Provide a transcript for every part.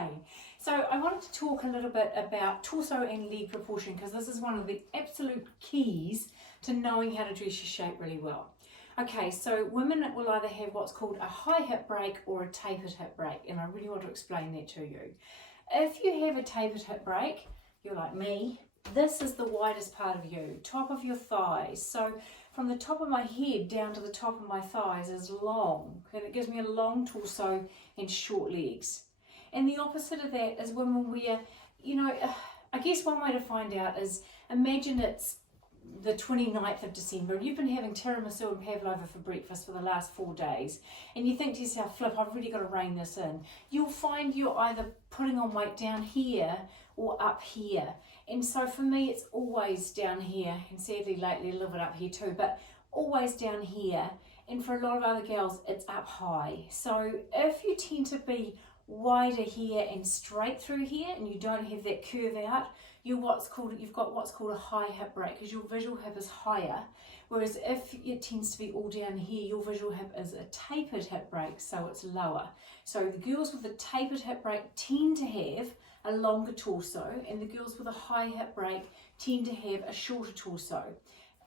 again. So I wanted to talk a little bit about torso and leg proportion because this is one of the absolute keys to knowing how to dress your shape really well. Okay, so women will either have what's called a high hip break or a tapered hip break, and I really want to explain that to you. If you have a tapered hip break, you're like me, this is the widest part of you, top of your thighs. So from the top of my head down to the top of my thighs is long, and it gives me a long torso and short legs. And the opposite of that is women wear, I guess one way to find out is, imagine it's the 29th of December and you've been having tiramisu and pavlova for breakfast for the last 4 days, and you think to yourself, flip, I've really got to rein this in. You'll find you're either putting on weight down here or up here. And so for me, it's always down here, and sadly lately a little bit up here too, but always down here. And for a lot of other girls, it's up high. So if you tend to be wider here and straight through here, and you don't have that curve out, you've got what's called a high hip break, because your visual hip is higher. Whereas if it tends to be all down here, your visual hip is a tapered hip break, so it's lower. So the girls with a tapered hip break tend to have a longer torso, and the girls with a high hip break tend to have a shorter torso.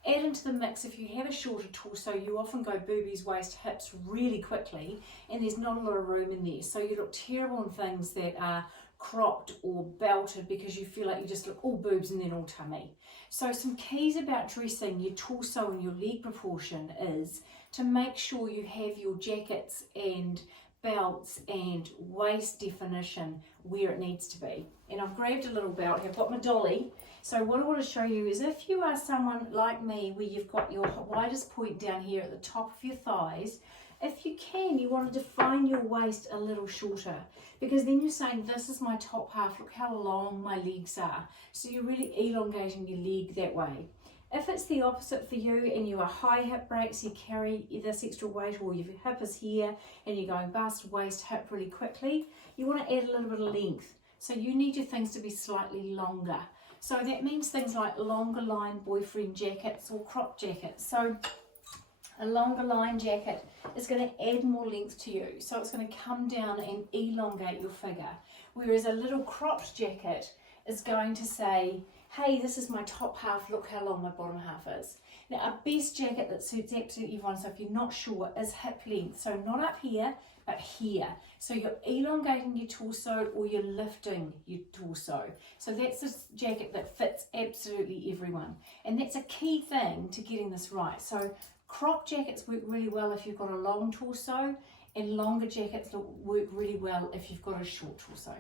Add into the mix, if you have a shorter torso, you often go boobies, waist, hips really quickly, and there's not a lot of room in there. So you look terrible in things that are cropped or belted because you feel like you just look all boobs and then all tummy. So some keys about dressing your torso and your leg proportion is to make sure you have your jackets and belts and waist definition where it needs to be. And I've grabbed a little belt here, I've got my dolly. So what I want to show you is, if you are someone like me where you've got your widest point down here at the top of your thighs, if you can, you want to define your waist a little shorter, because then you're saying, this is my top half, look how long my legs are. So you're really elongating your leg that way. If it's the opposite for you and you are high hip breaks, you carry this extra weight, or your hip is here and you're going bust, waist, hip really quickly, you want to add a little bit of length. So you need your things to be slightly longer. So that means things like longer line boyfriend jackets or crop jackets. So a longer line jacket is going to add more length to you. So it's going to come down and elongate your figure. Whereas a little cropped jacket is going to say, hey, this is my top half, look how long my bottom half is. Now, a best jacket that suits absolutely everyone, so if you're not sure, is hip length. So not up here, but here. So you're elongating your torso or you're lifting your torso. So that's a jacket that fits absolutely everyone. And that's a key thing to getting this right. So crop jackets work really well if you've got a long torso, and longer jackets work really well if you've got a short torso.